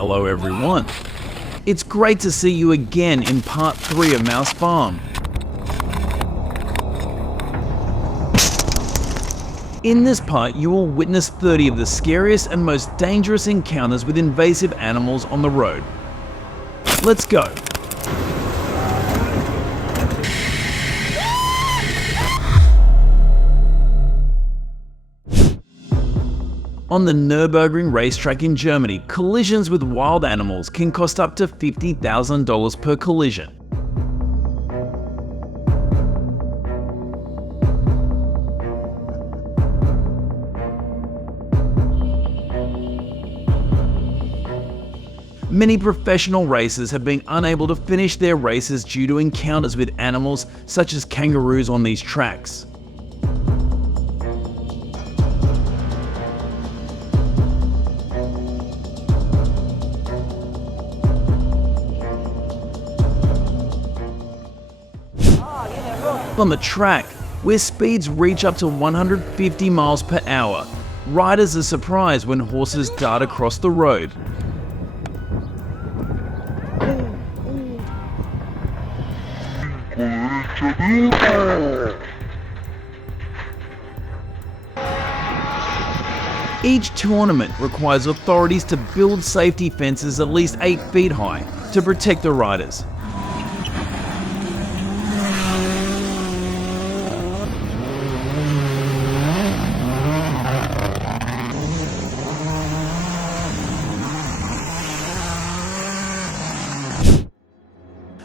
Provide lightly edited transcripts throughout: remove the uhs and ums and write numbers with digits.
Hello everyone. It's great to see you again in part 3 of Mouse Farm. In this part, you will witness 30 of the scariest and most dangerous encounters with invasive animals on the road. Let's go. On the Nürburgring racetrack in Germany, collisions with wild animals can cost up to $50,000 per collision. Many professional racers have been unable to finish their races due to encounters with animals such as kangaroos on these tracks. On the track, where speeds reach up to 150 miles per hour, riders are surprised when horses dart across the road. Each tournament requires authorities to build safety fences at least 8 feet high to protect the riders.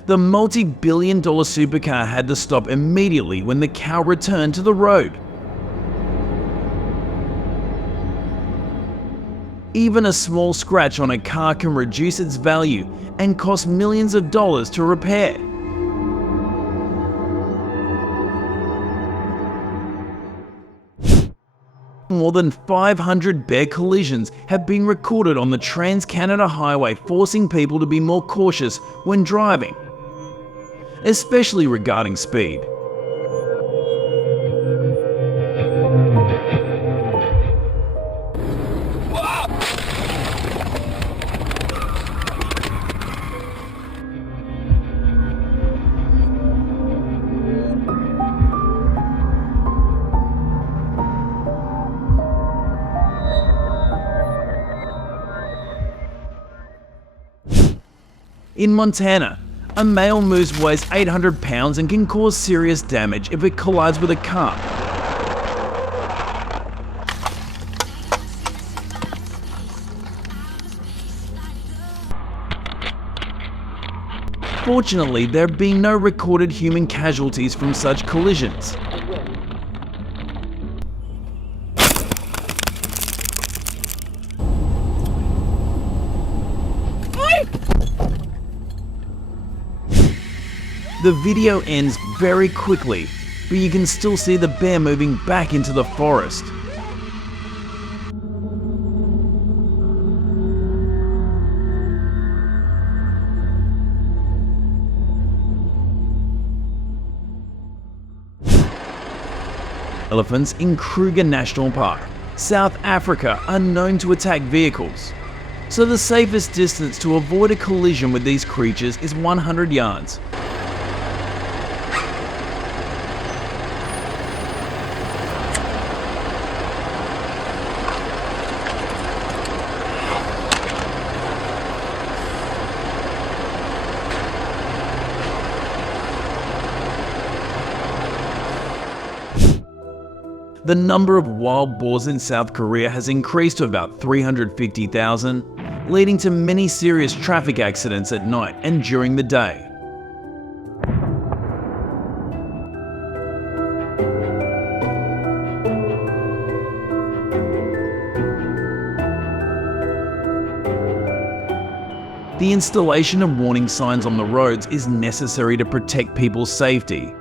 The multi-billion-dollar supercar had to stop immediately when the cow returned to the road. Even a small scratch on a car can reduce its value and cost millions of dollars to repair. More than 500 bear collisions have been recorded on the Trans-Canada Highway, forcing people to be more cautious when driving, especially regarding speed. In Montana, a male moose weighs 800 pounds and can cause serious damage if it collides with a car. Fortunately, there have been no recorded human casualties from such collisions. The video ends very quickly, but you can still see the bear moving back into the forest. Elephants in Kruger National Park, South Africa, are known to attack vehicles. So the safest distance to avoid a collision with these creatures is 100 yards. The number of wild boars in South Korea has increased to about 350,000, leading to many serious traffic accidents at night and during the day. The installation of warning signs on the roads is necessary to protect people's safety.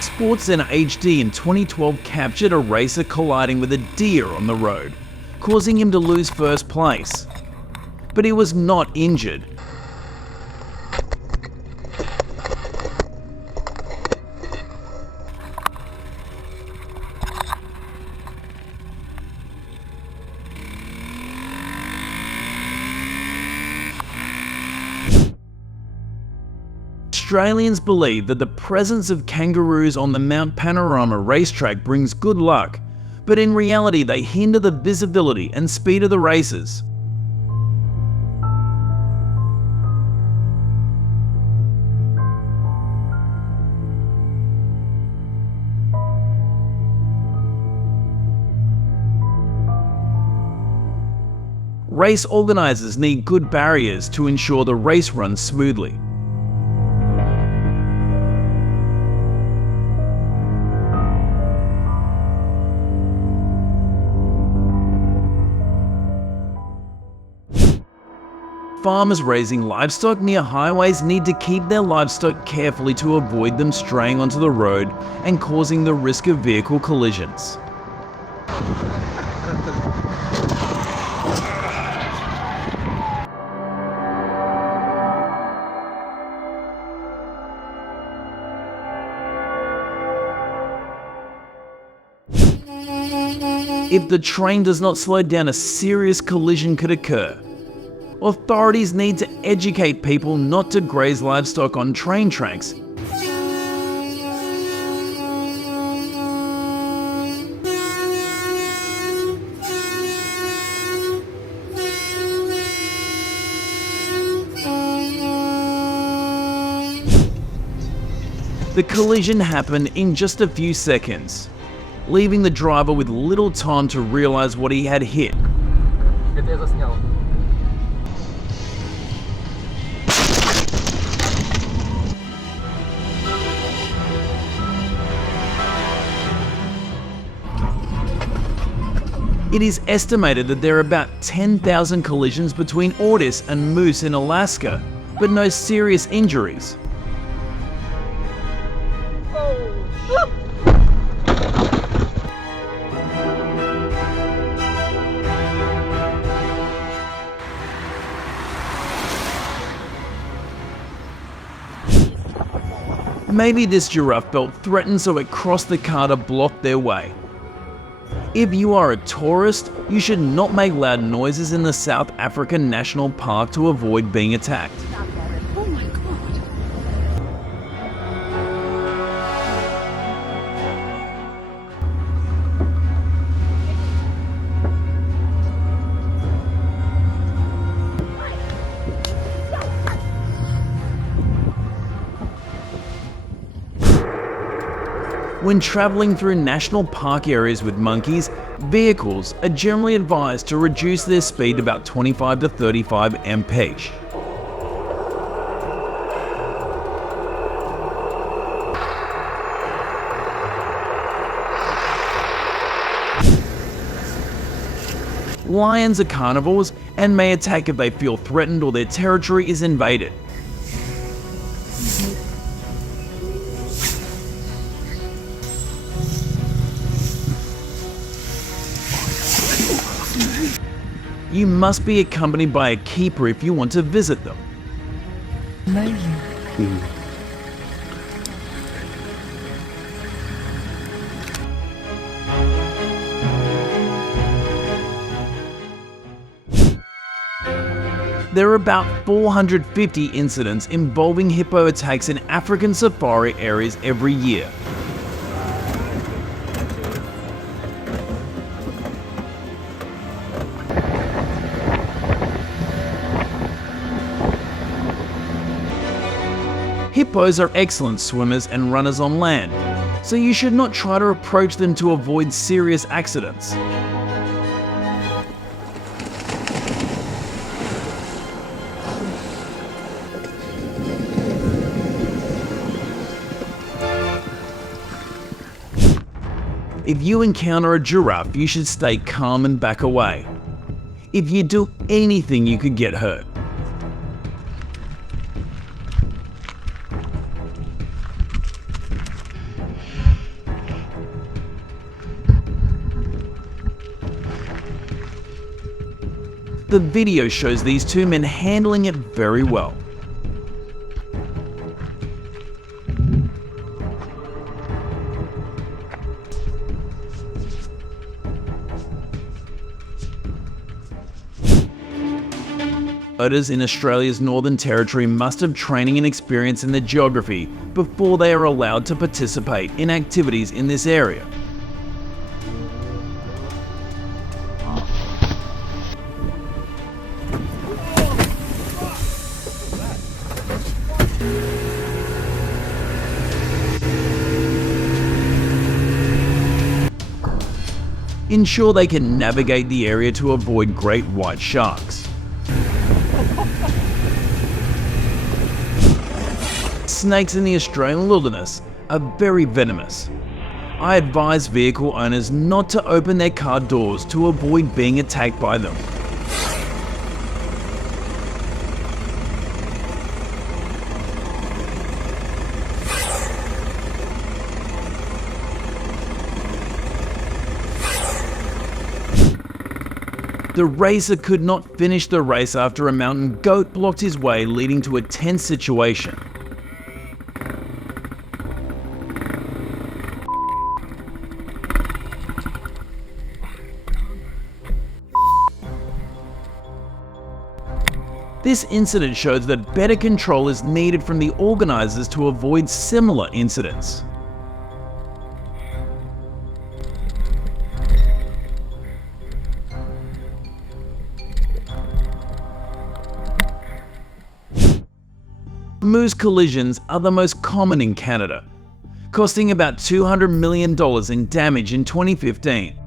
SportsCenter HD in 2012 captured a racer colliding with a deer on the road, causing him to lose first place. But he was not injured. Australians believe that the presence of kangaroos on the Mount Panorama racetrack brings good luck, but in reality they hinder the visibility and speed of the races. Race organisers need good barriers to ensure the race runs smoothly. Farmers raising livestock near highways need to keep their livestock carefully to avoid them straying onto the road and causing the risk of vehicle collisions. If the train does not slow down, a serious collision could occur. Authorities need to educate people not to graze livestock on train tracks. The collision happened in just a few seconds, leaving the driver with little time to realize what he had hit. It is estimated that there are about 10,000 collisions between ortis and moose in Alaska, but no serious injuries. Maybe this giraffe felt threatened, so it crossed the car to block their way. If you are a tourist, you should not make loud noises in the South African National Park to avoid being attacked. Oh my God. When traveling through national park areas with monkeys, vehicles are generally advised to reduce their speed about 25 to 35 mph. Lions are carnivores and may attack if they feel threatened or their territory is invaded. You must be accompanied by a keeper if you want to visit them. Amazing. There are about 450 incidents involving hippo attacks in African safari areas every year. Hippos are excellent swimmers and runners on land, so you should not try to approach them to avoid serious accidents. If you encounter a giraffe, you should stay calm and back away. If you do anything, you could get hurt. The video shows these two men handling it very well. Birders in Australia's Northern Territory must have training and experience in the geography before they are allowed to participate in activities in this area. Ensure they can navigate the area to avoid great white sharks. Snakes in the Australian wilderness are very venomous. I advise vehicle owners not to open their car doors to avoid being attacked by them. The racer could not finish the race after a mountain goat blocked his way, leading to a tense situation. This incident shows that better control is needed from the organisers to avoid similar incidents. Moose collisions are the most common in Canada, costing about $200 million in damage in 2015.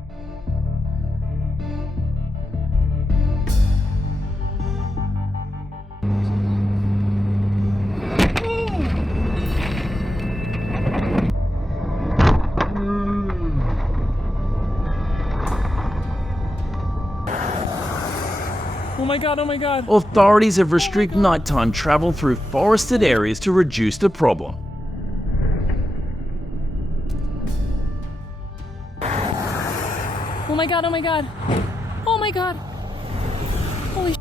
Oh my god, oh my god. Authorities have restricted nighttime travel through forested areas to reduce the problem. Oh my god, oh my god. Oh my god. Holy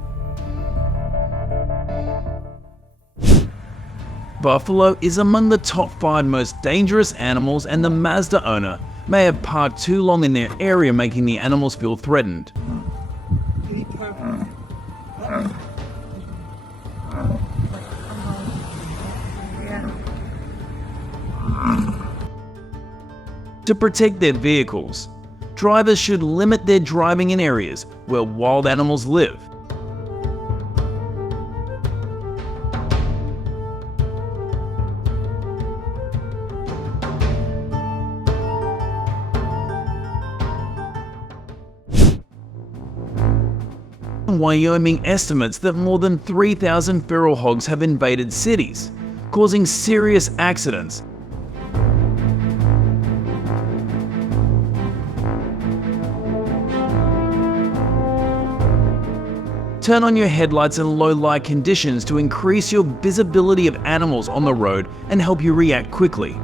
Buffalo is among the top 5 most dangerous animals, and the Mazda owner may have parked too long in their area, making the animals feel threatened. To protect their vehicles, drivers should limit their driving in areas where wild animals live. Wyoming estimates that more than 3,000 feral hogs have invaded cities, causing serious accidents. Turn on your headlights in low light conditions to increase your visibility of animals on the road and help you react quickly.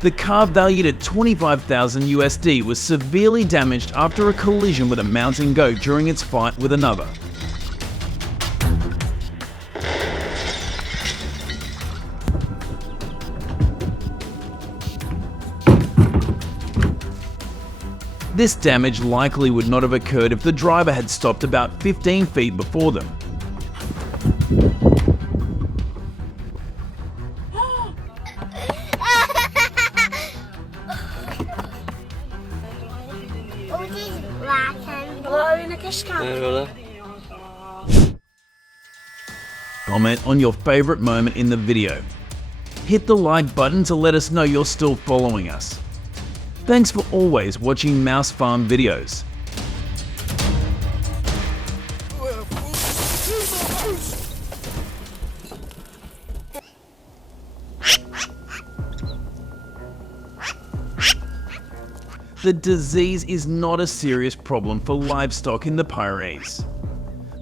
The car, valued at $25,000 USD, was severely damaged after a collision with a mountain goat during its fight with another. This damage likely would not have occurred if the driver had stopped about 15 feet before them. Comment on your favorite moment in the video. Hit the like button to let us know you're still following us. Thanks for always watching mousefarm videos. The disease is not a serious problem for livestock in the Pyrenees.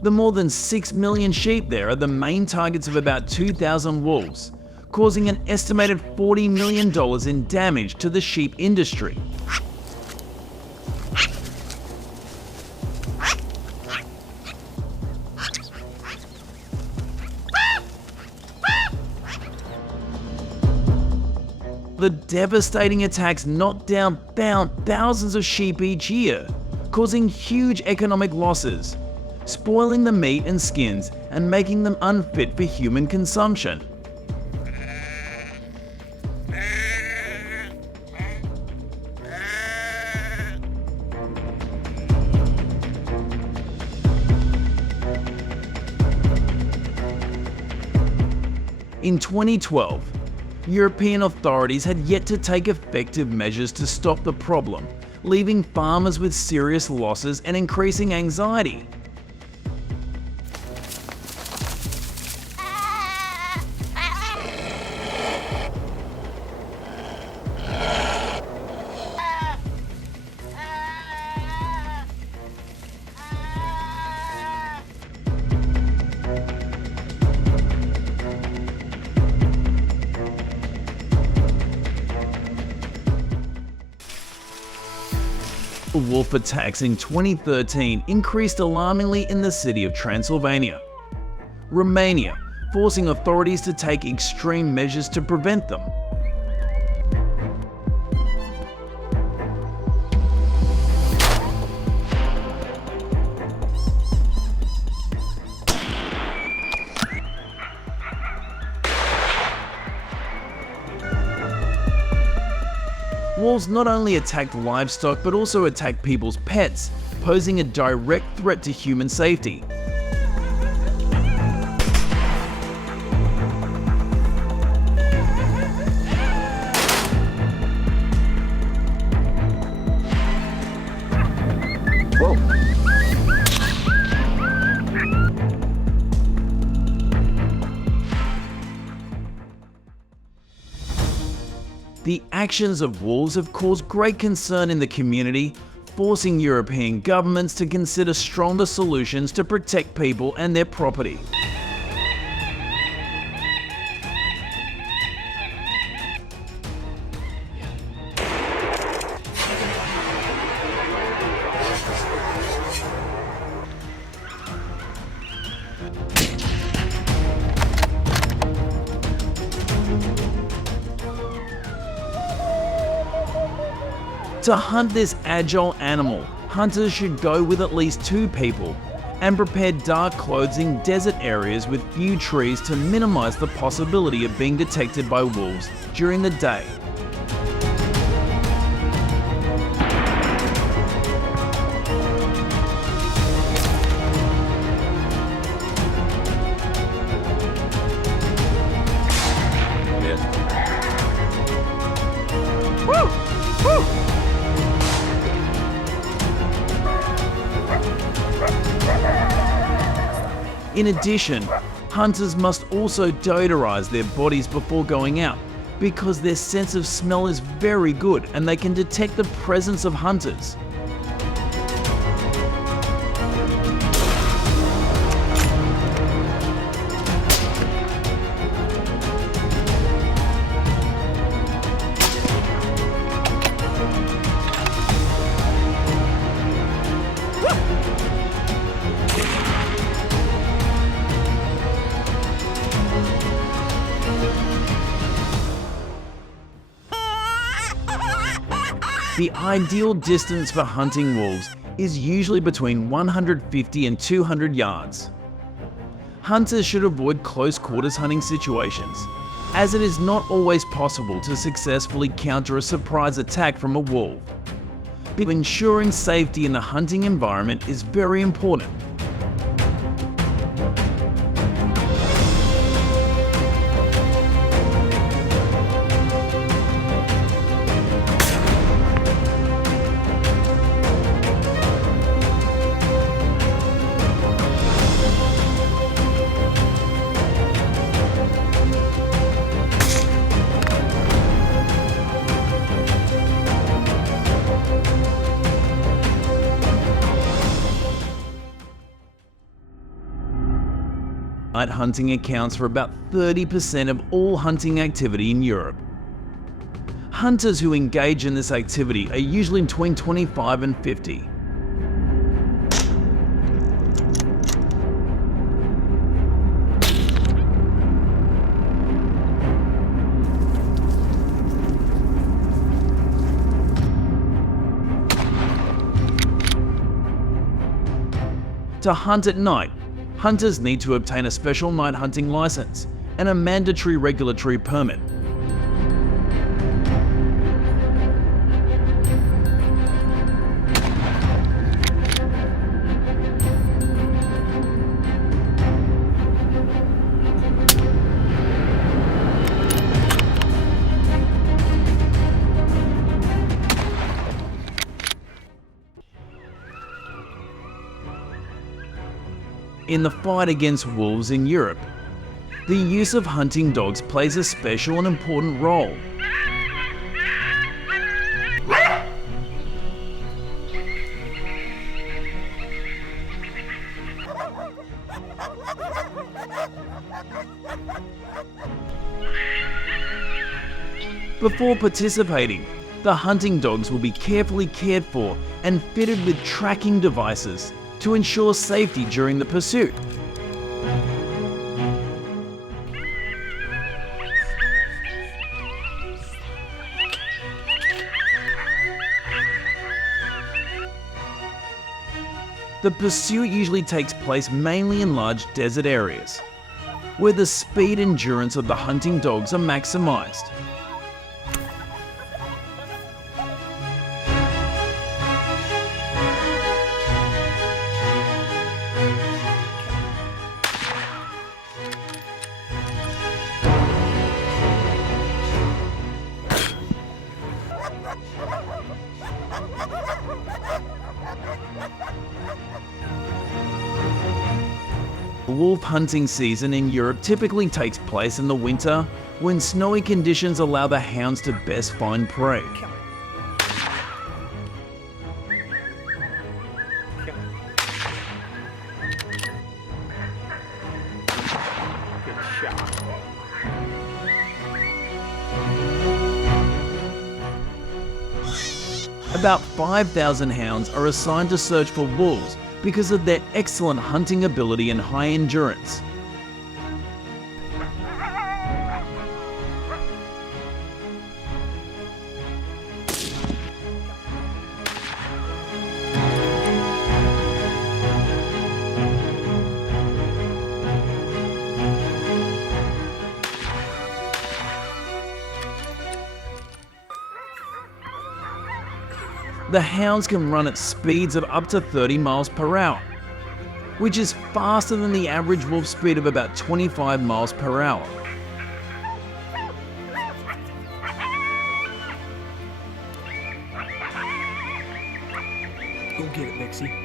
The more than 6 million sheep there are the main targets of about 2,000 wolves, causing an estimated $40 million in damage to the sheep industry. The devastating attacks knock down thousands of sheep each year, causing huge economic losses, spoiling the meat and skins and making them unfit for human consumption. In 2012, European authorities had yet to take effective measures to stop the problem, leaving farmers with serious losses and increasing anxiety. Wolf attacks in 2013 increased alarmingly in the city of Transylvania, Romania, forcing authorities to take extreme measures to prevent them. Wolves not only attacked livestock but also attacked people's pets, posing a direct threat to human safety. The actions of wolves have caused great concern in the community, forcing European governments to consider stronger solutions to protect people and their property. To hunt this agile animal, hunters should go with at least 2 people and prepare dark clothes in desert areas with few trees to minimize the possibility of being detected by wolves during the day. In addition, hunters must also deodorize their bodies before going out, because their sense of smell is very good and they can detect the presence of hunters. The ideal distance for hunting wolves is usually between 150 and 200 yards. Hunters should avoid close quarters hunting situations, as it is not always possible to successfully counter a surprise attack from a wolf. But ensuring safety in the hunting environment is very important. Night hunting accounts for about 30% of all hunting activity in Europe. Hunters who engage in this activity are usually between 25 and 50. To hunt at night, hunters need to obtain a special night hunting license and a mandatory regulatory permit. In the fight against wolves in Europe, the use of hunting dogs plays a special and important role. Before participating, the hunting dogs will be carefully cared for and fitted with tracking devices to ensure safety during the pursuit. The pursuit usually takes place mainly in large desert areas, where the speed and endurance of the hunting dogs are maximized. Wolf hunting season in Europe typically takes place in the winter when snowy conditions allow the hounds to best find prey. About 5,000 hounds are assigned to search for wolves because of their excellent hunting ability and high endurance. The hounds can run at speeds of up to 30 miles per hour, which is faster than the average wolf speed of about 25 miles per hour. Go get it, Mixie.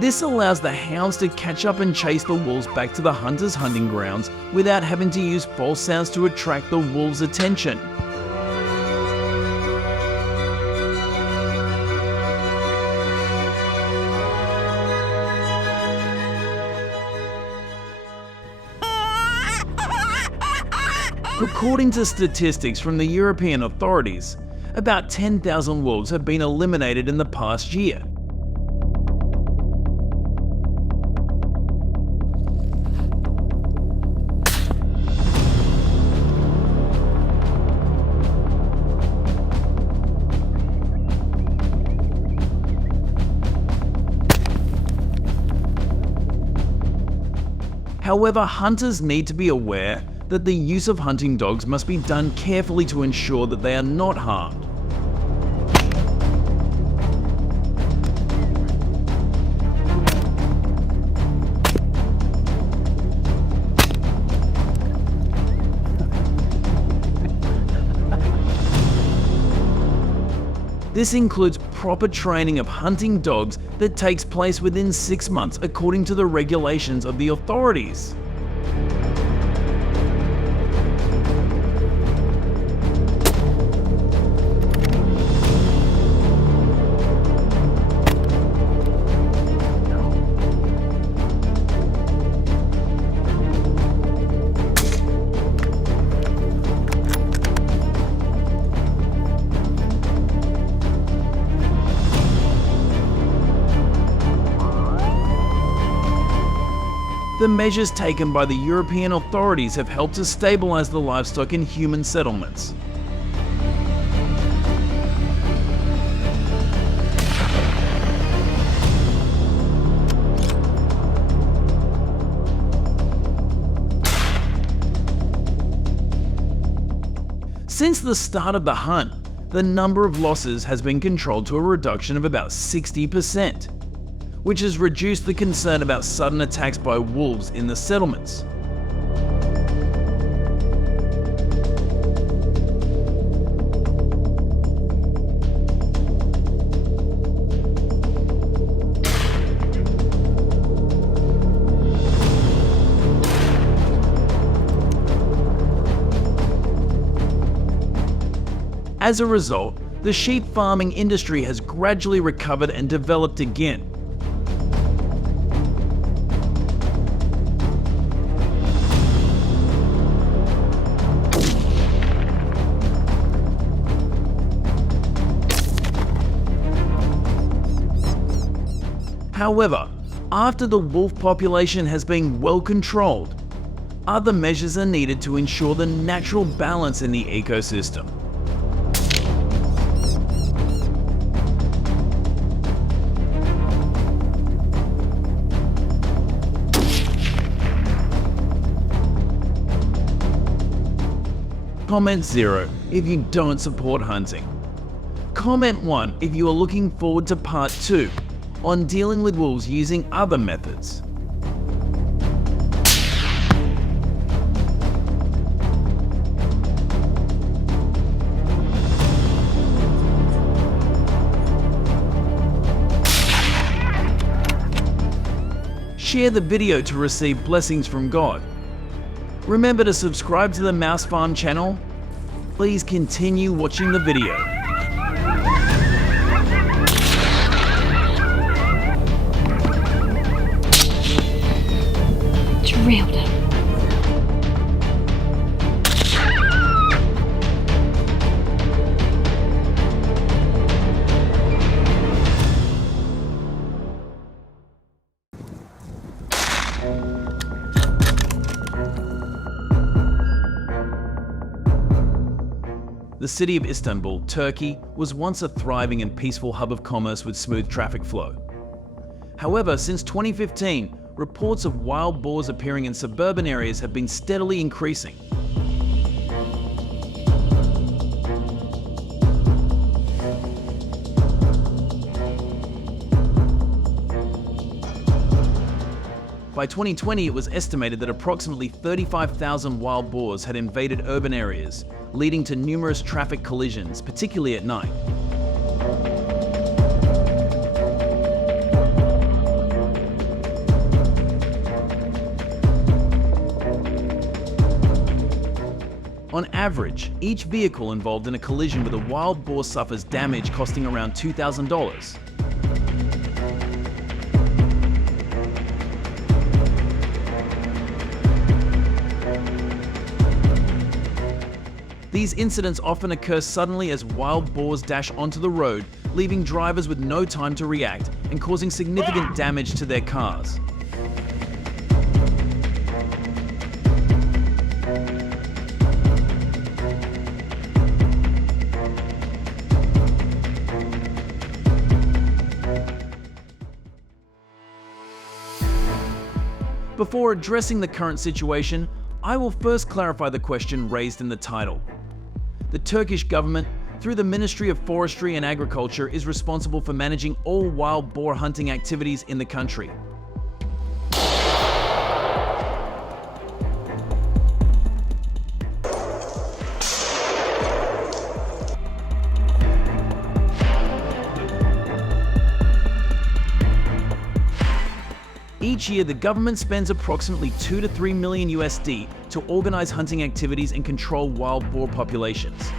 This allows the hounds to catch up and chase the wolves back to the hunter's hunting grounds without having to use false sounds to attract the wolves' attention. According to statistics from the European authorities, about 10,000 wolves have been eliminated in the past year. However, hunters need to be aware that the use of hunting dogs must be done carefully to ensure that they are not harmed. This includes proper training of hunting dogs that takes place within 6 months according to the regulations of the authorities. The measures taken by the European authorities have helped to stabilize the livestock in human settlements. Since the start of the hunt, the number of losses has been controlled to a reduction of about 60%, which has reduced the concern about sudden attacks by wolves in the settlements. As a result, the sheep farming industry has gradually recovered and developed again. However, after the wolf population has been well controlled, other measures are needed to ensure the natural balance in the ecosystem. Comment 0 if you don't support hunting. Comment 1 if you are looking forward to part 2 on dealing with wolves using other methods. Share the video to receive blessings from God. Remember to subscribe to the Mousefarm channel. Please continue watching the video. Drilled him. The city of Istanbul, Turkey, was once a thriving and peaceful hub of commerce with smooth traffic flow. However, since 2015, reports of wild boars appearing in suburban areas have been steadily increasing. By 2020, it was estimated that approximately 35,000 wild boars had invaded urban areas, leading to numerous traffic collisions, particularly at night. On average, each vehicle involved in a collision with a wild boar suffers damage costing around $2,000. These incidents often occur suddenly as wild boars dash onto the road, leaving drivers with no time to react and causing significant damage to their cars. Before addressing the current situation, I will first clarify the question raised in the title. The Turkish government, through the Ministry of Forestry and Agriculture, is responsible for managing all wild boar hunting activities in the country. Each year, the government spends approximately 2 to 3 million USD to organize hunting activities and control wild boar populations.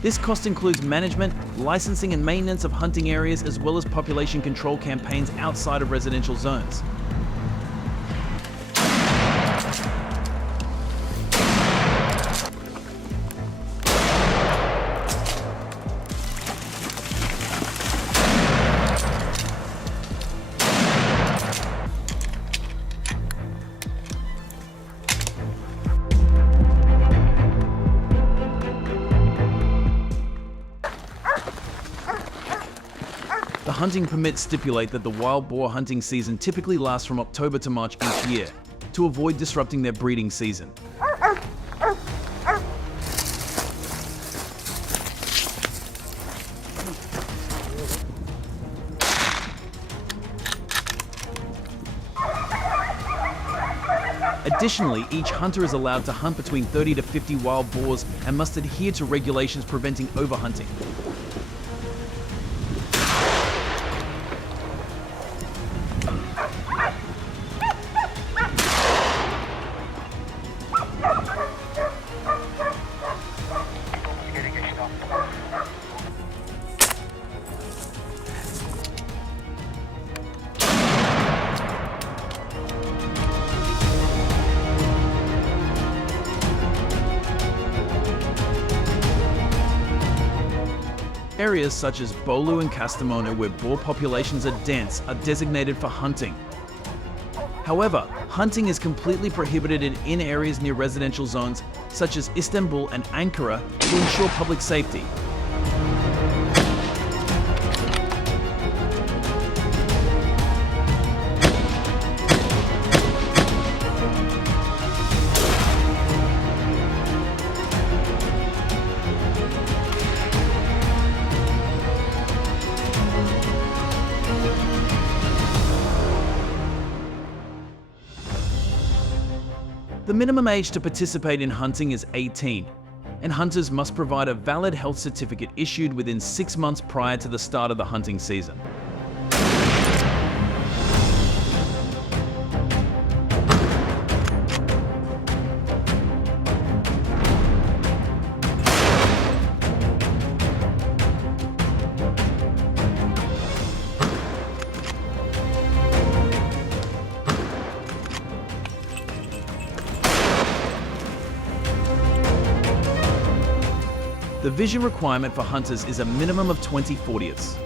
This cost includes management, licensing and maintenance of hunting areas, as well as population control campaigns outside of residential zones. hunting permits stipulate that the wild boar hunting season typically lasts from October to March each year, to avoid disrupting their breeding season. Additionally, each hunter is allowed to hunt between 30 to 50 wild boars and must adhere to regulations preventing overhunting. Areas such as Bolu and Kastamonu, where boar populations are dense, are designated for hunting. However, hunting is completely prohibited in areas near residential zones such as Istanbul and Ankara to ensure public safety. The minimum age to participate in hunting is 18, and hunters must provide a valid health certificate issued within 6 months prior to the start of the hunting season. The vision requirement for hunters is a minimum of 20/40ths.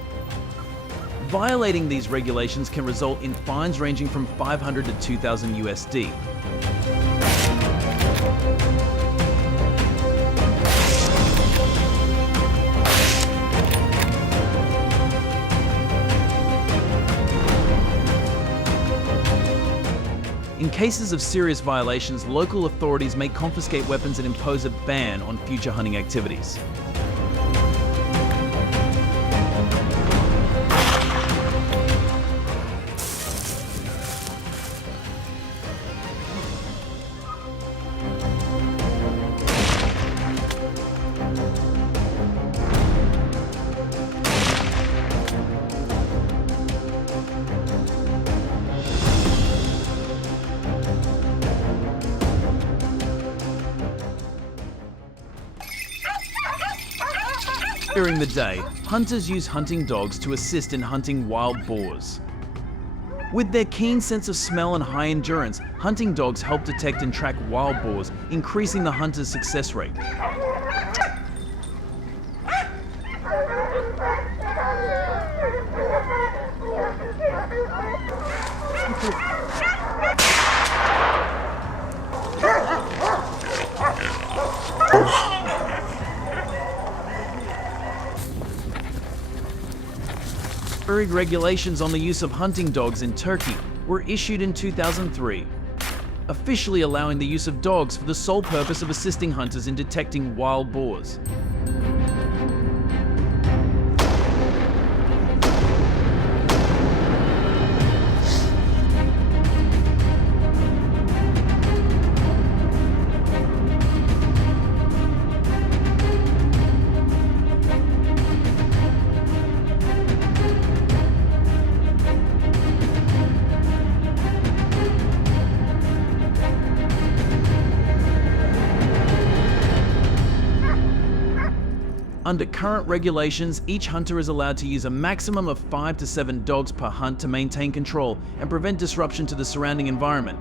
Violating these regulations can result in fines ranging from 500 to 2,000 USD. In cases of serious violations, local authorities may confiscate weapons and impose a ban on future hunting activities. During the day, hunters use hunting dogs to assist in hunting wild boars. With their keen sense of smell and high endurance, hunting dogs help detect and track wild boars, increasing the hunter's success rate. Regulations on the use of hunting dogs in Turkey were issued in 2003, officially allowing the use of dogs for the sole purpose of assisting hunters in detecting wild boars. Under current regulations, each hunter is allowed to use a maximum of 5 to 7 dogs per hunt to maintain control and prevent disruption to the surrounding environment.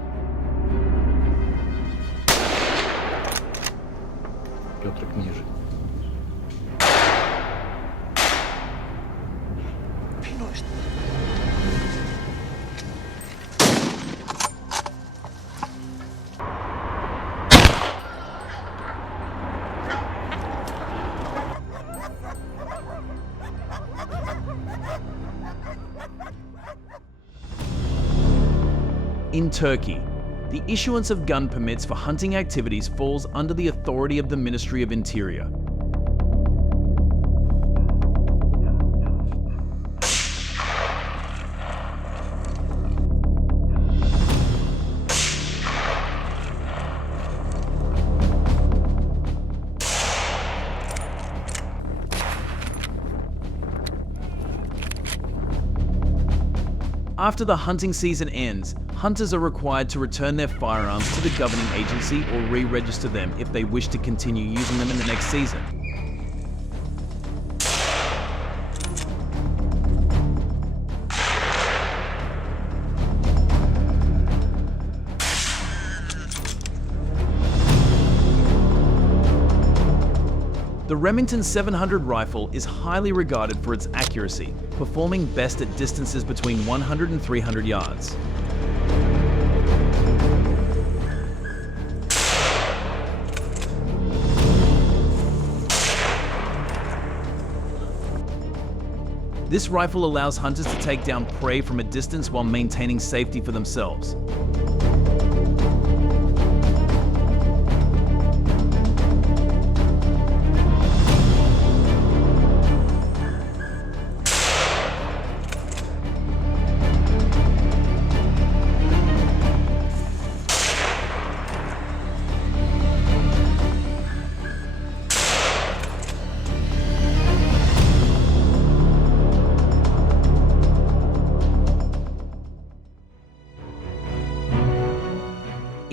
In Turkey, the issuance of gun permits for hunting activities falls under the authority of the Ministry of Interior. After the hunting season ends, hunters are required to return their firearms to the governing agency or re-register them if they wish to continue using them in the next season. The Remington 700 rifle is highly regarded for its accuracy, performing best at distances between 100 and 300 yards. This rifle allows hunters to take down prey from a distance while maintaining safety for themselves.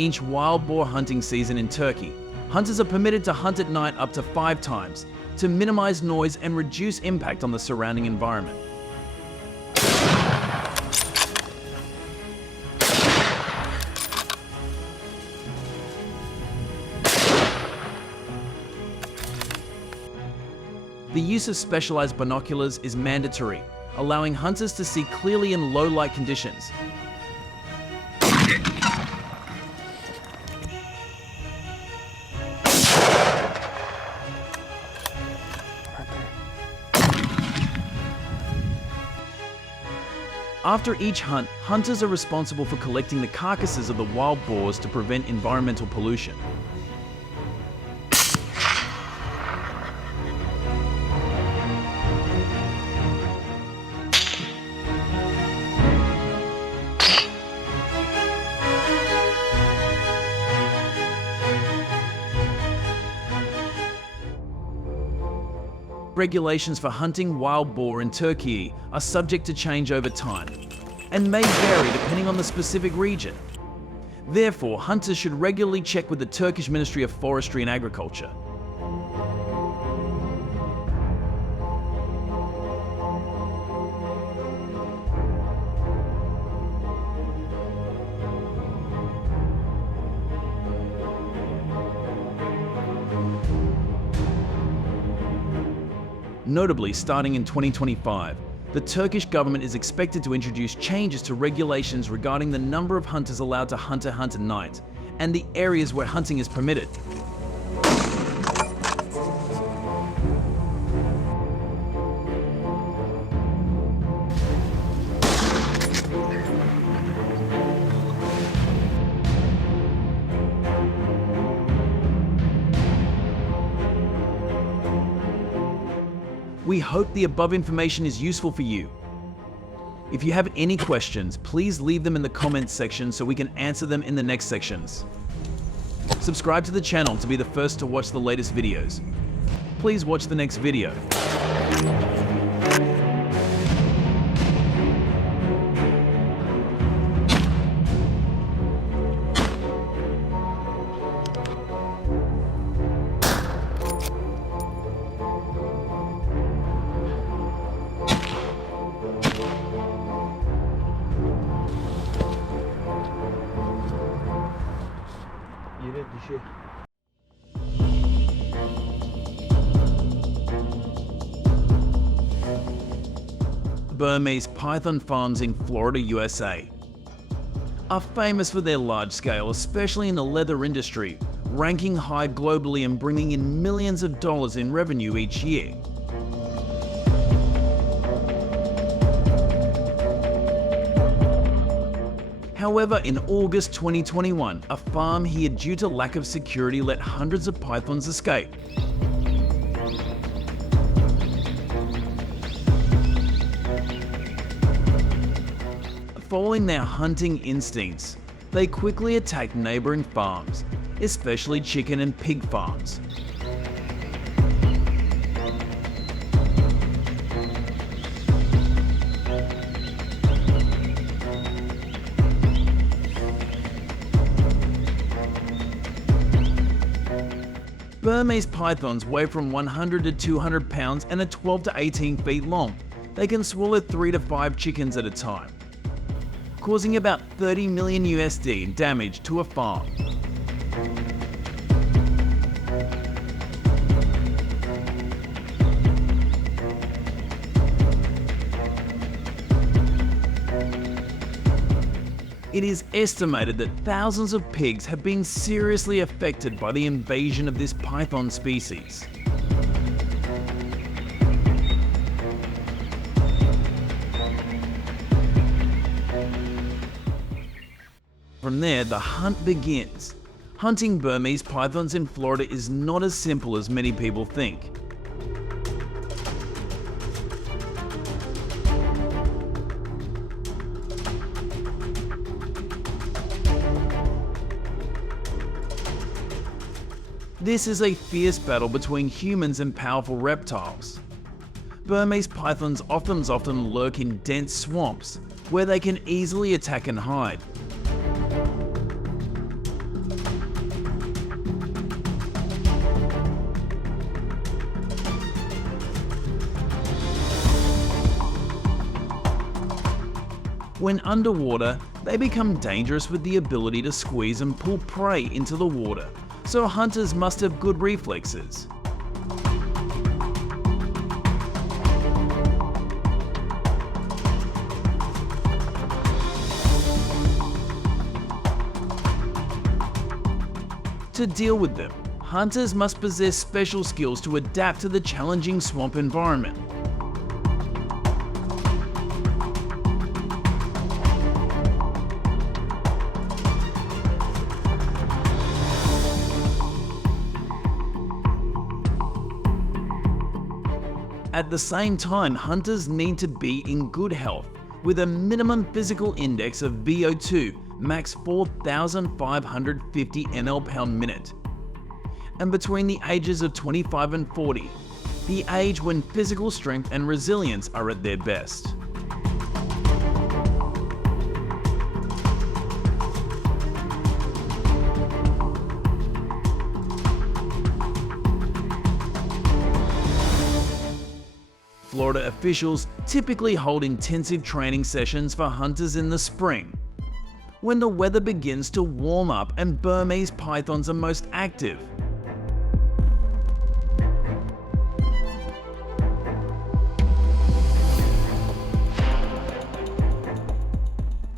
Each wild boar hunting season in Turkey, hunters are permitted to hunt at night up to 5 times to minimize noise and reduce impact on the surrounding environment. The use of specialized binoculars is mandatory, allowing hunters to see clearly in low light conditions. After each hunt, hunters are responsible for collecting the carcasses of the wild boars to prevent environmental pollution. Regulations for hunting wild boar in Turkey are subject to change over time and may vary depending on the specific region. Therefore, hunters should regularly check with the Turkish Ministry of Forestry and Agriculture. Notably, starting in 2025, the Turkish government is expected to introduce changes to regulations regarding the number of hunters allowed to hunt at night and the areas where hunting is permitted. We hope the above information is useful for you. If you have any questions, please leave them in the comments section so we can answer them in the next sections. Subscribe to the channel to be the first to watch the latest videos. Please watch the next video. Yine dişi. Burmese python farms in Florida, USA, are famous for their large scale, especially in the leather industry, ranking high globally and bringing in millions of dollars in revenue each year. However, in August 2021, a farm here due to lack of security let hundreds of pythons escape. Following their hunting instincts, they quickly attacked neighbouring farms, especially chicken and pig farms. Burmese pythons weigh from 100 to 200 pounds and are 12 to 18 feet long. They can swallow 3 to 5 chickens at a time, causing about 30 million USD in damage to a farm. It is estimated that thousands of pigs have been seriously affected by the invasion of this python species. From there, the hunt begins. Hunting Burmese pythons in Florida is not as simple as many people think. This is a fierce battle between humans and powerful reptiles. Burmese pythons often lurk in dense swamps, where they can easily attack and hide. When underwater, they become dangerous with the ability to squeeze and pull prey into the water, so hunters must have good reflexes. To deal with them, hunters must possess special skills to adapt to the challenging swamp environment. At the same time, hunters need to be in good health, with a minimum physical index of VO2 max 4,550 nl/minute, and between the ages of 25 and 40, the age when physical strength and resilience are at their best. Florida officials typically hold intensive training sessions for hunters in the spring, when the weather begins to warm up and Burmese pythons are most active.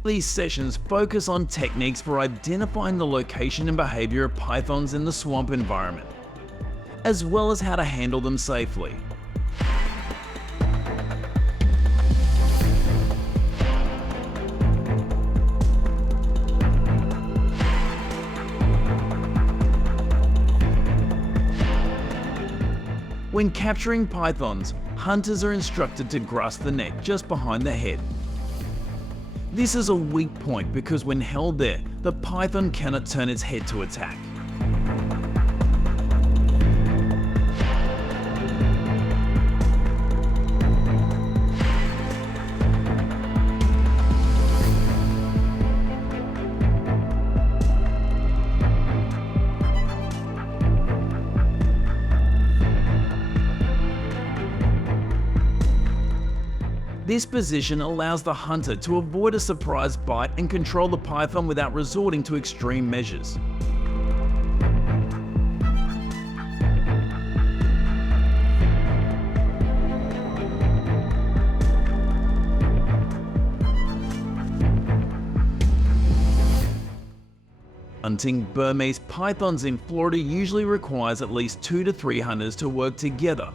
These sessions focus on techniques for identifying the location and behavior of pythons in the swamp environment, as well as how to handle them safely. When capturing pythons, hunters are instructed to grasp the neck just behind the head. This is a weak point because when held there, the python cannot turn its head to attack. This position allows the hunter to avoid a surprise bite and control the python without resorting to extreme measures. Hunting Burmese pythons in Florida usually requires at least 2 to 3 hunters to work together.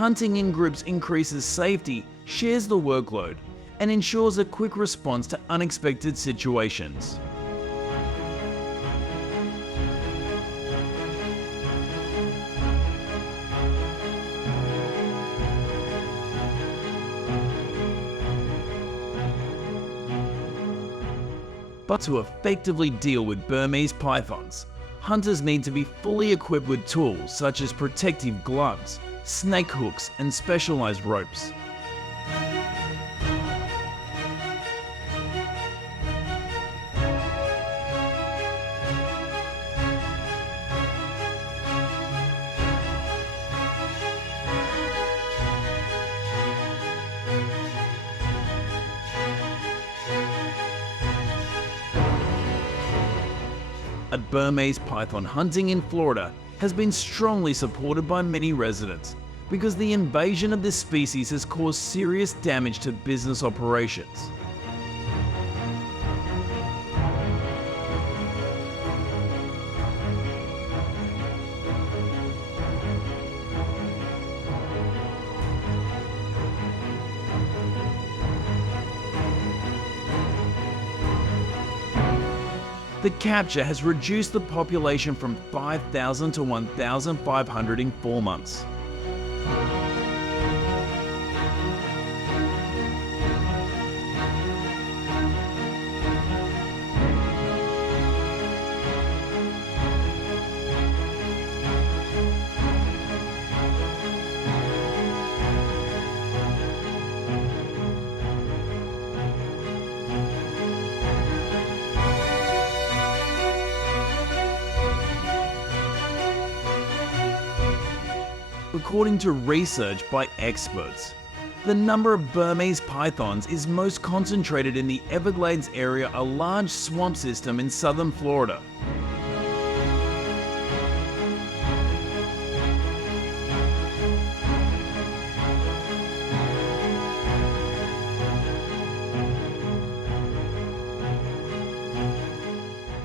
Hunting in groups increases safety, shares the workload, and ensures a quick response to unexpected situations. But to effectively deal with Burmese pythons, hunters need to be fully equipped with tools such as protective gloves, snake hooks, and specialized ropes. At Burmese python hunting in Florida has been strongly supported by many residents because the invasion of this species has caused serious damage to business operations. The capture has reduced the population from 5,000 to 1,500 in 4 months. According to research by experts, the number of Burmese pythons is most concentrated in the Everglades area, a large swamp system in southern Florida.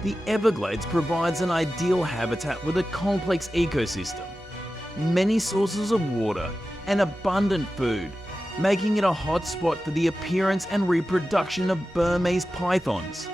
The Everglades provides an ideal habitat with a complex ecosystem, many sources of water, and abundant food, making it a hot spot for the appearance and reproduction of Burmese pythons.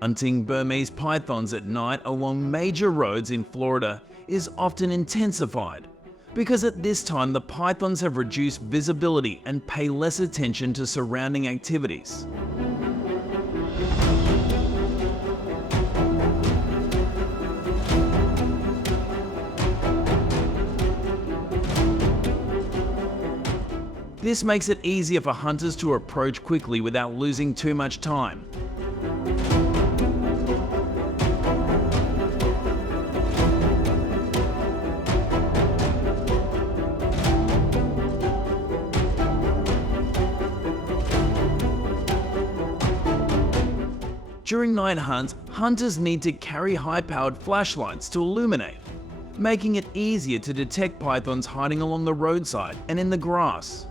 Hunting Burmese pythons at night along major roads in Florida is often intensified, because at this time the pythons have reduced visibility and pay less attention to surrounding activities. This makes it easier for hunters to approach quickly without losing too much time. During night hunts, hunters need to carry high-powered flashlights to illuminate, making it easier to detect pythons hiding along the roadside and in the grass.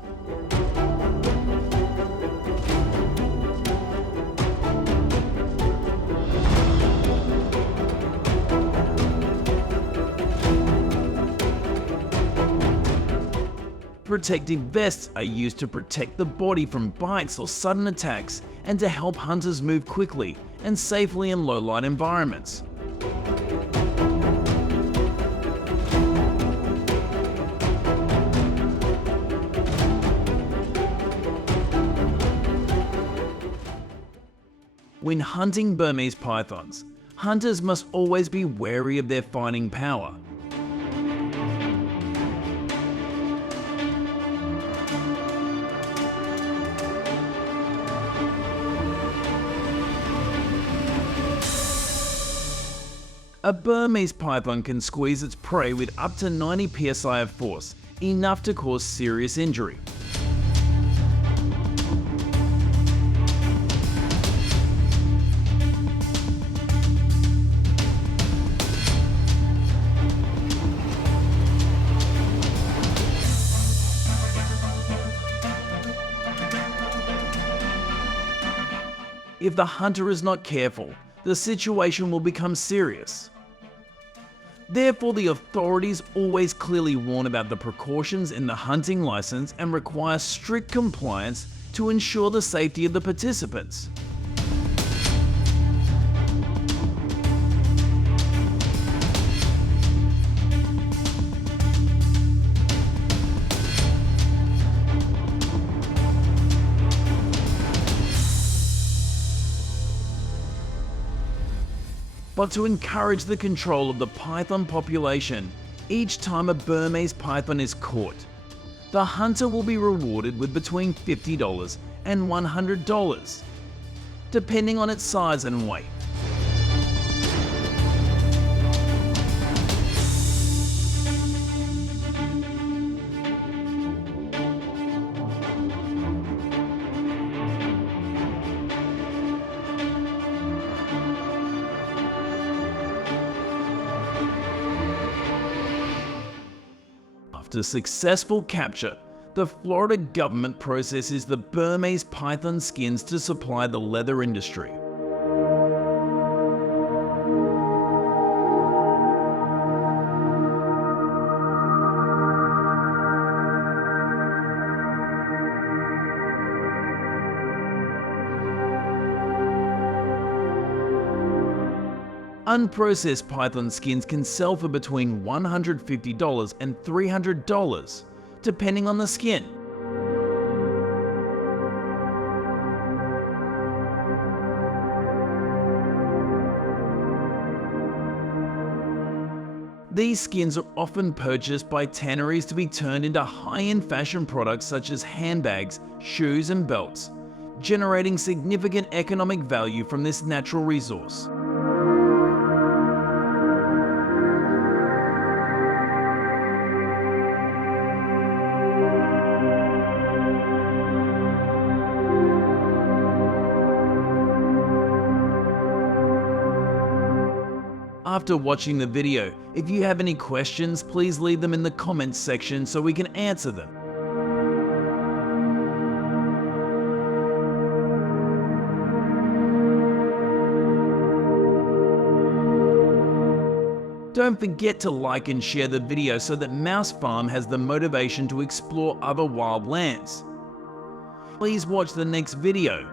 Protective vests are used to protect the body from bites or sudden attacks and to help hunters move quickly and safely in low-light environments. When hunting Burmese pythons, hunters must always be wary of their fighting power. A Burmese python can squeeze its prey with up to 90 psi of force, enough to cause serious injury. If the hunter is not careful, the situation will become serious. Therefore, the authorities always clearly warn about the precautions in the hunting license and require strict compliance to ensure the safety of the participants. But to encourage the control of the python population, each time a Burmese python is caught, the hunter will be rewarded with between $50 and $100, depending on its size and weight. After successful capture, the Florida government processes the Burmese python skins to supply the leather industry. Unprocessed python skins can sell for between $150 and $300, depending on the skin. These skins are often purchased by tanneries to be turned into high-end fashion products such as handbags, shoes, and belts, generating significant economic value from this natural resource. After watching the video, if you have any questions, please leave them in the comments section so we can answer them. Don't forget to like and share the video so that Mousefarm has the motivation to explore other wild lands. Please watch the next video.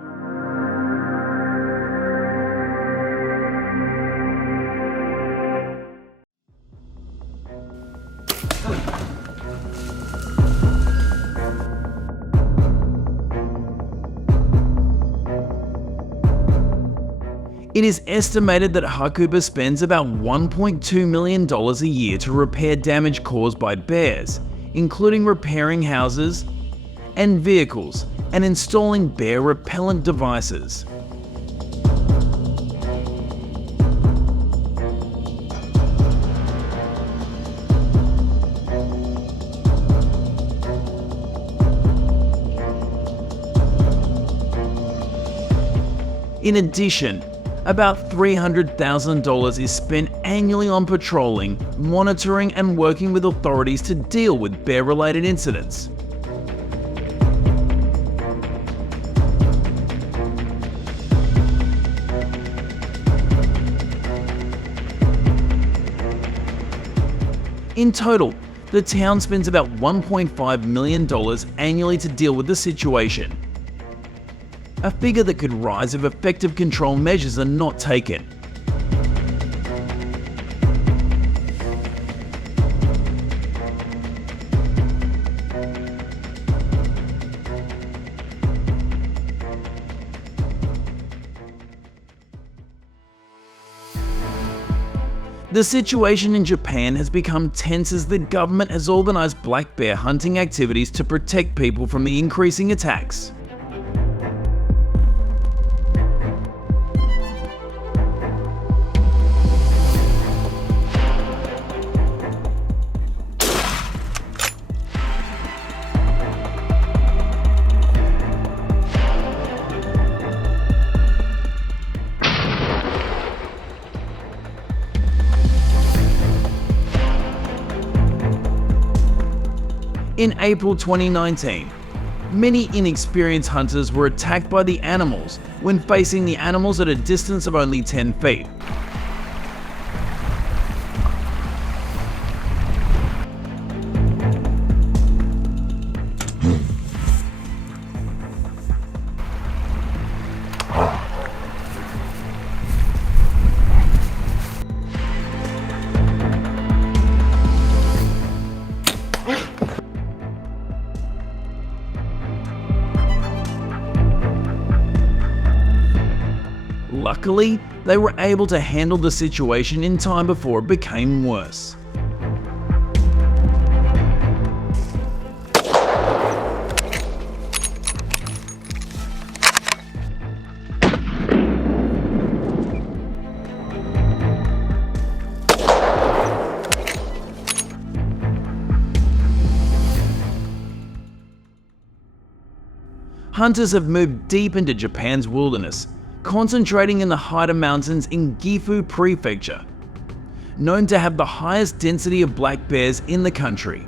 It is estimated that Hakuba spends about $1.2 million a year to repair damage caused by bears, including repairing houses and vehicles and installing bear repellent devices. In addition, about $300,000 is spent annually on patrolling, monitoring, and working with authorities to deal with bear-related incidents. In total, the town spends about $1.5 million annually to deal with the situation, a figure that could rise if effective control measures are not taken. The situation in Japan has become tense as the government has organized black bear hunting activities to protect people from the increasing attacks. In April 2019, Many inexperienced hunters were attacked by the animals when facing the animals at a distance of only 10 feet. Luckily, they were able to handle the situation in time before it became worse. Hunters have moved deep into Japan's wilderness, concentrating in the Haida Mountains in Gifu Prefecture, known to have the highest density of black bears in the country.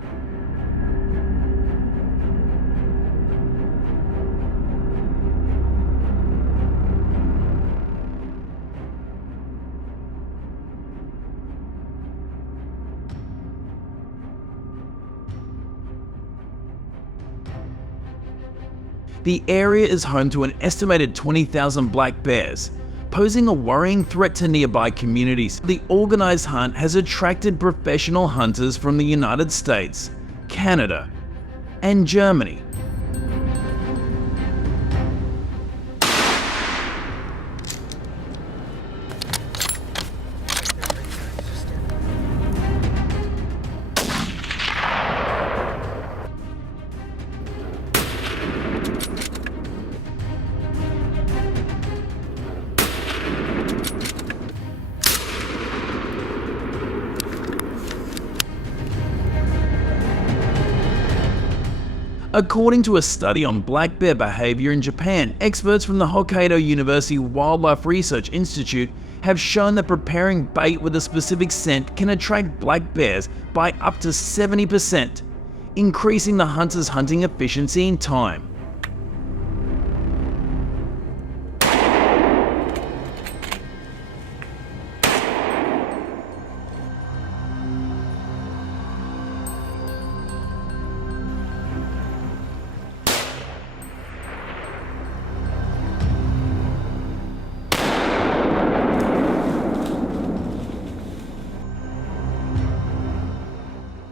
The area is home to an estimated 20,000 black bears, posing a worrying threat to nearby communities. The organized hunt has attracted professional hunters from the United States, Canada, and Germany. According to a study on black bear behavior in Japan, experts from the Hokkaido University Wildlife Research Institute have shown that preparing bait with a specific scent can attract black bears by up to 70%, increasing the hunter's hunting efficiency in time.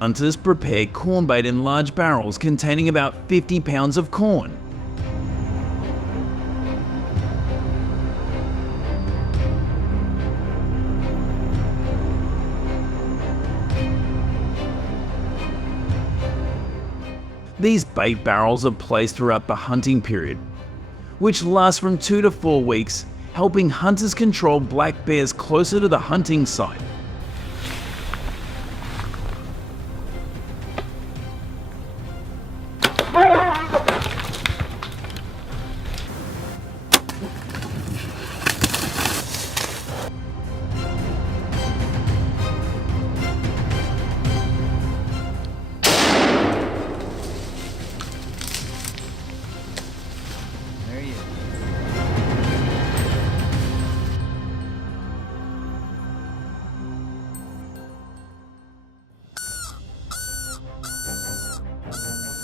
Hunters prepare corn bait in large barrels containing about 50 pounds of corn. These bait barrels are placed throughout the hunting period, which lasts from 2 to 4 weeks, helping hunters control black bears closer to the hunting site. There he is.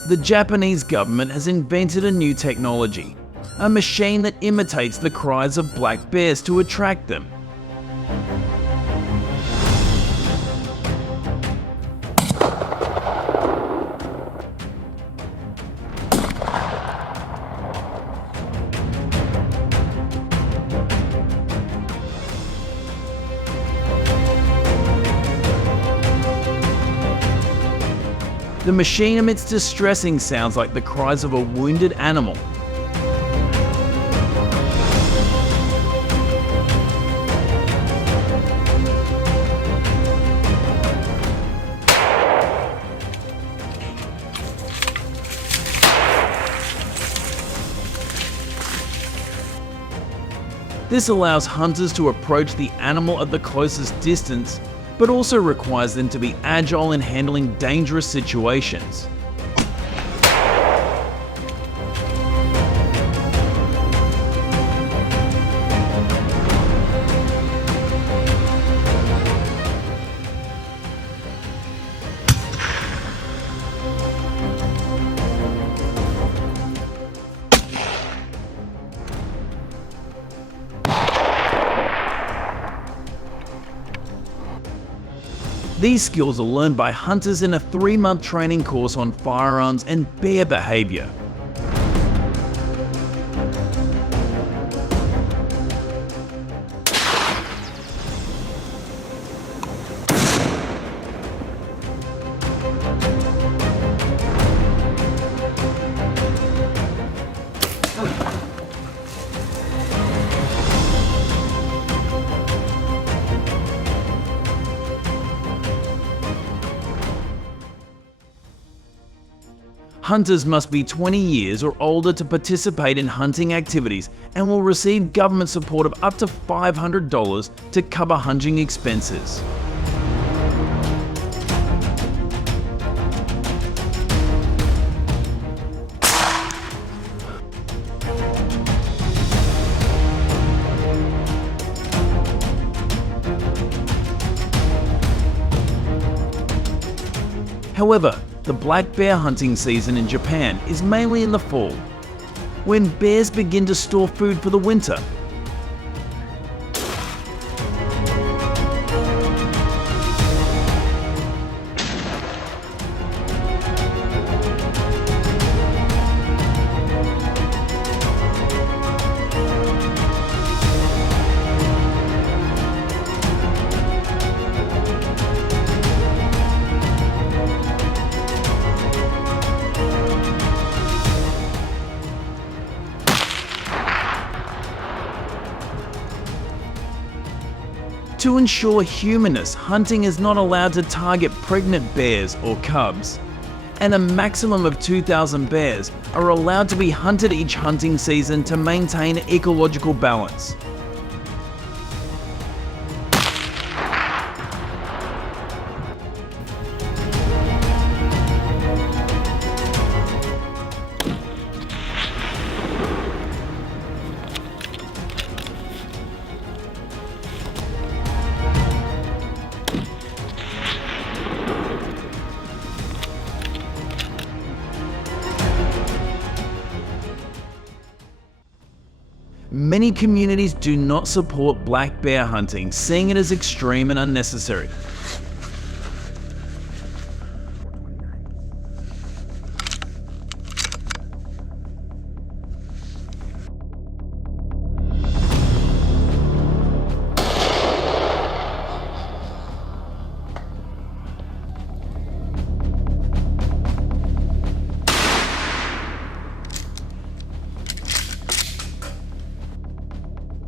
The Japanese government has invented a new technology, a machine that imitates the cries of black bears to attract them. The machine emits distressing sounds like the cries of a wounded animal. This allows hunters to approach the animal at the closest distance, but also requires them to be agile in handling dangerous situations. These skills are learned by hunters in a 3-month training course on firearms and bear behavior. Hunters must be 20 years or older to participate in hunting activities and will receive government support of up to $500 to cover hunting expenses. However, the black bear hunting season in Japan is mainly in the fall, when bears begin to store food for the winter. To ensure humanness, hunting is not allowed to target pregnant bears or cubs, and a maximum of 2,000 bears are allowed to be hunted each hunting season to maintain ecological balance. Many communities do not support black bear hunting, seeing it as extreme and unnecessary.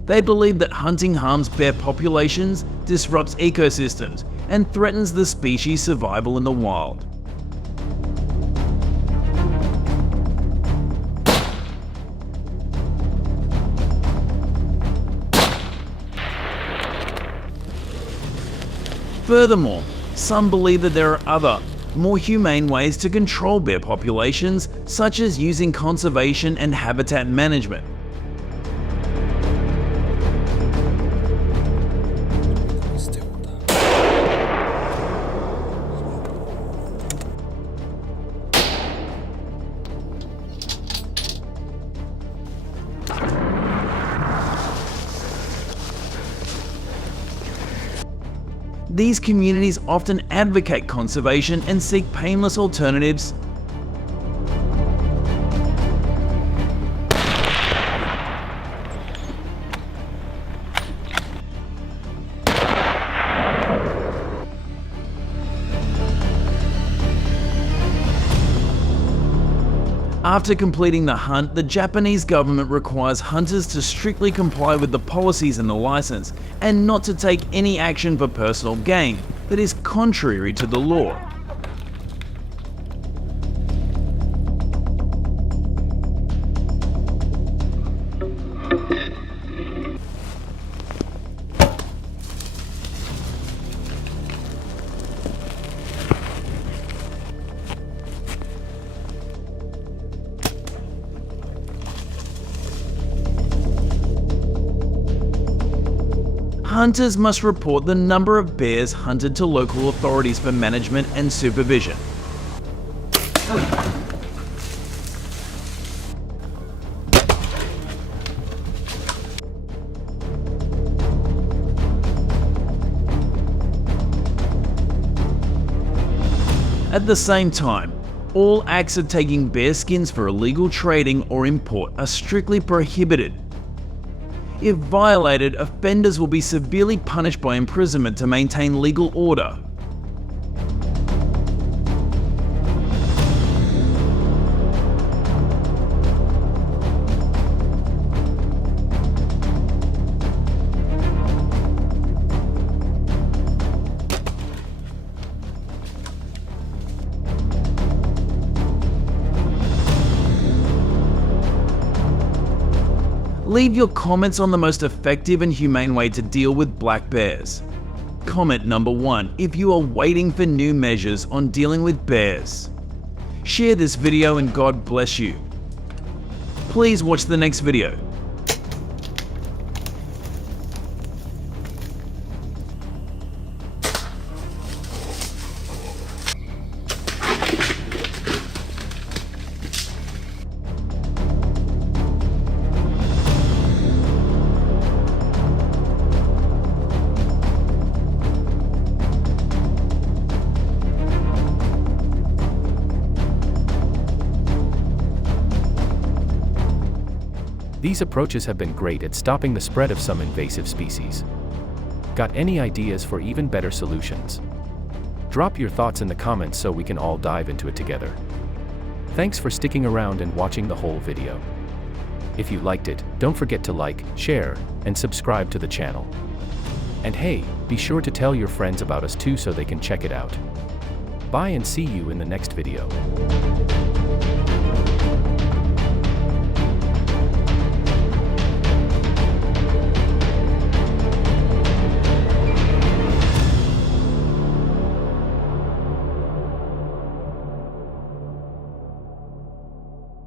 They believe that hunting harms bear populations, disrupts ecosystems, and threatens the species' survival in the wild. Furthermore, some believe that there are other, more humane ways to control bear populations, such as using conservation and habitat management. These communities often advocate conservation and seek painless alternatives. After completing the hunt, the Japanese government requires hunters to strictly comply with the policies in the license and not to take any action for personal gain that is contrary to the law. Hunters must report the number of bears hunted to local authorities for management and supervision. At the same time, all acts of taking bear skins for illegal trading or import are strictly prohibited. If violated, offenders will be severely punished by imprisonment to maintain legal order. Leave your comments on the most effective and humane way to deal with black bears. Comment number 1 if you are waiting for new measures on dealing with bears. Share this video and God bless you. Please watch the next video. These approaches have been great at stopping the spread of some invasive species. Got any ideas for even better solutions? Drop your thoughts in the comments so we can all dive into it together. Thanks for sticking around and watching the whole video. If you liked it, don't forget to like, share, and subscribe to the channel. And hey, be sure to tell your friends about us too so they can check it out. Bye and see you in the next video.